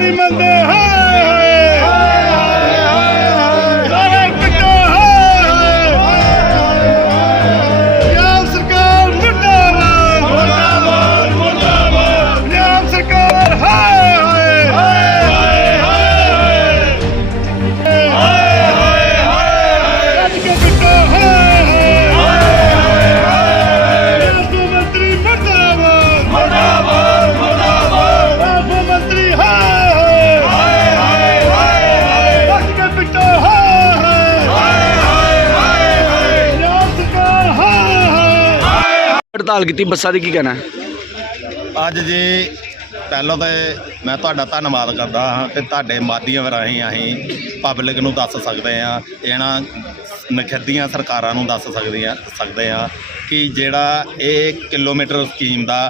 animal de ਹੜਤਾਲ ਕੀਤੀ, ਬੱਸਾਂ ਦੀ ਕੀ ਕਹਿਣਾ? ਅੱਜ ਜੀ, ਪਹਿਲਾਂ ਤਾਂ ਮੈਂ ਤੁਹਾਡਾ ਧੰਨਵਾਦ ਕਰਦਾ ਹਾਂ ਕਿ ਤੁਹਾਡੇ ਮਾਧਿਅਮ ਰਾਹੀਂ ਅਸੀਂ ਪਬਲਿਕ ਨੂੰ ਦੱਸ ਸਕਦੇ ਹਾਂ, ਇਹਨਾਂ ਨਖੱਦੀਆਂ ਸਰਕਾਰਾਂ ਨੂੰ ਦੱਸ ਸਕਦੀਆਂ ਸਕਦੇ ਹਾਂ ਕਿ ਜਿਹੜਾ ਇਹ ਕਿਲੋਮੀਟਰ ਸਕੀਮ ਦਾ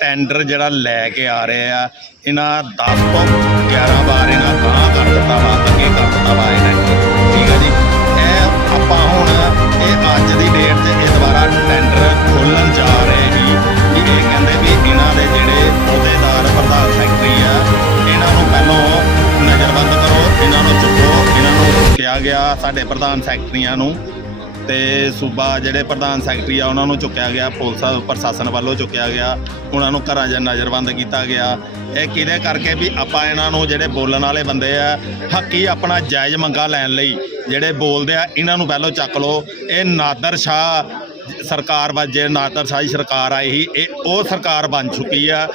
ਟੈਂਡਰ ਜਿਹੜਾ ਲੈ ਕੇ ਆ ਰਹੇ ਆ, ਇਹਨਾਂ 10 ਤੋਂ 11 ਵਾਰ ਇਹਨਾਂ ਗਾਂ ਕਰ ਦਿੱਤਾ ਵਾ, ਅੱਗੇ ਕਰ ਦਿੱਤਾ ਵਾ ਇਹਨਾਂ ਨੂੰ ਗਿਆ ਸਾਡੇ ਪ੍ਰਧਾਨ ਸੈਕਟਰੀਆਂ ਨੂੰ ਤੇ ਸੂਬਾ ਜਿਹੜੇ ਪ੍ਰਧਾਨ ਸੈਕਟਰੀ ਆ, ਉਹਨਾਂ ਨੂੰ ਚੁੱਕਿਆ ਗਿਆ, ਪੁਲਿਸ ਪ੍ਰਸ਼ਾਸਨ ਵੱਲੋਂ ਚੁੱਕਿਆ ਗਿਆ, ਉਹਨਾਂ ਨੂੰ ਘਰਾਂ 'ਚ ਨਜ਼ਰਬੰਦ ਕੀਤਾ ਗਿਆ। ਇਹ ਕਿਹਦੇ ਕਰਕੇ? ਵੀ ਆਪਾਂ ਇਹਨਾਂ ਨੂੰ ਜਿਹੜੇ ਬੋਲਣ ਵਾਲੇ ਬੰਦੇ ਆ, ਹੱਕੀ ਆਪਣਾ ਜਾਇਜ਼ ਮੰਗਾ ਲੈਣ ਲਈ ਜਿਹੜੇ ਬੋਲਦੇ ਆ, ਇਹਨਾਂ ਨੂੰ ਪਹਿਲਾਂ ਚੱਕ ਲਓ। ਇਹ ਨਾਦਰ ਸ਼ਾਹ ਸਰਕਾਰ ਵਜੇ ਨਾਦਰਸ਼ਾਹੀ ਸਰਕਾਰ ਆਈ ਸੀ, ਇਹ ਉਹ ਸਰਕਾਰ ਬਣ ਚੁੱਕੀ ਆ।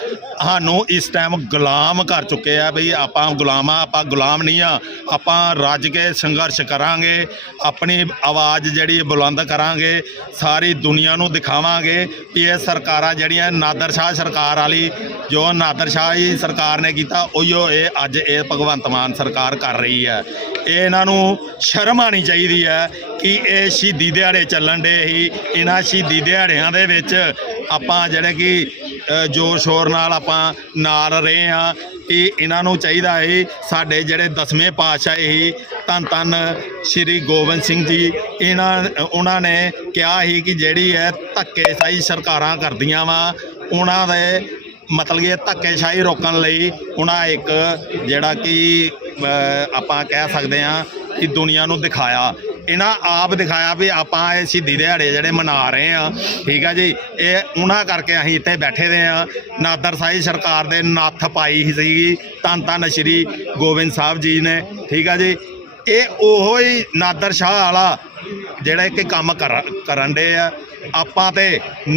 ਸਾਨੂੰ ਇਸ ਟਾਈਮ ਗੁਲਾਮ ਕਰ ਚੁੱਕੇ ਆ ਬਈ ਆਪਾਂ ਗੁਲਾਮ ਆ ਆਪਾਂ ਗੁਲਾਮ ਨਹੀਂ ਆ। ਆਪਾਂ ਰੱਜ ਕੇ ਸੰਘਰਸ਼ ਕਰਾਂਗੇ, ਆਪਣੀ ਆਵਾਜ਼ ਜਿਹੜੀ ਬੁਲੰਦ ਕਰਾਂਗੇ, ਸਾਰੀ ਦੁਨੀਆ ਨੂੰ ਦਿਖਾਵਾਂਗੇ ਕਿ ਇਹ ਸਰਕਾਰਾਂ ਜਿਹੜੀਆਂ ਨਾਦਰ ਸ਼ਾਹ ਸਰਕਾਰ ਵਾਲੀ, ਜੋ ਨਾਦਰਸ਼ਾਹੀ ਸਰਕਾਰ ਨੇ ਕੀਤਾ, ਉਹੀਓ ਇਹ ਅੱਜ ਇਹ ਭਗਵੰਤ ਮਾਨ ਸਰਕਾਰ ਕਰ ਰਹੀ ਹੈ ਇਹ ਇਹਨਾਂ ਨੂੰ ਸ਼ਰਮ ਆਣੀ ਚਾਹੀਦੀ ਹੈ ਕਿ ਇਹ ਸ਼ਹੀਦੀ ਦਿਹਾੜੇ ਚੱਲਣ ਦੇ ਹੀ ਇਹਨਾਂ ਸ਼ਹੀਦੀ ਦਿਹਾੜਿਆਂ ਦੇ ਵਿੱਚ ਆਪਾਂ ਜਿਹੜੇ ਕਿ ਜ਼ੋਰ ਸ਼ੋਰ ਨਾਲ ਆਪਾਂ ਨਾਲ ਰਹੇ ਆ ਕਿ ਇਹਨਾਂ ਨੂੰ ਚਾਹੀਦਾ ਹੈ ਸਾਡੇ ਜਿਹੜੇ ਦਸਵੇਂ ਪਾਤਸ਼ਾਹ ਹੀ ਧੰਨ ਧੰਨ ਸ੍ਰੀ ਗੋਬਿੰਦ ਸਿੰਘ ਜੀ, ਇਹਨਾਂ, ਉਹਨਾਂ ਨੇ ਕਿਹਾ ਸੀ ਕਿ ਜਿਹੜੀ ਹੈ ਧੱਕੇਸ਼ਾਹੀ ਸਰਕਾਰਾਂ ਕਰਦੀਆਂ ਵਾ, ਉਹਨਾਂ ਦੇ ਮਤਲਬ ਕਿ ਇਹ ਧੱਕੇਸ਼ਾਹੀ ਰੋਕਣ ਲਈ ਉਹਨਾਂ ਇੱਕ ਜਿਹੜਾ ਕਿ ਆਪਾਂ ਕਹਿ ਸਕਦੇ ਹਾਂ ਕਿ ਦੁਨੀਆ ਨੂੰ ਦਿਖਾਇਆ। ਇਹਨਾਂ ਆਪ ਦਿਖਾਇਆ ਵੀ ਆਪਾਂ ਇਹ ਸ਼ਹੀਦੀ ਦਿਹਾੜੇ ਜਿਹੜੇ ਮਨਾ ਰਹੇ ਆ। ਠੀਕ ਆ ਜੀ? ਇਹ ਉਹਨਾਂ ਕਰਕੇ ਅਸੀਂ ਇੱਥੇ ਬੈਠੇ ਦੇ ਆ। ਨਾਦਰ ਸਾਈ ਸਰਕਾਰ ਦੇ ਨੱਥ ਪਾਈ ਸੀਗੀ। ਧੰਨ ਧੰਨ ਸ਼੍ਰੀ ਗੋਬਿੰਦ ਸਾਹਿਬ ਜੀ ਨੇ। ਠੀਕ ਆ ਜੀ? ਇਹ ਉਹੋ ਹੀ ਨਾਦਰ ਸ਼ਾਹ ਵਾਲਾ ਜਿਹੜਾ ਕਿ ਕੰਮ ਕਰ- ਕਰਨ ਦੇ ਆ। ਆਪਾਂ ਤੇ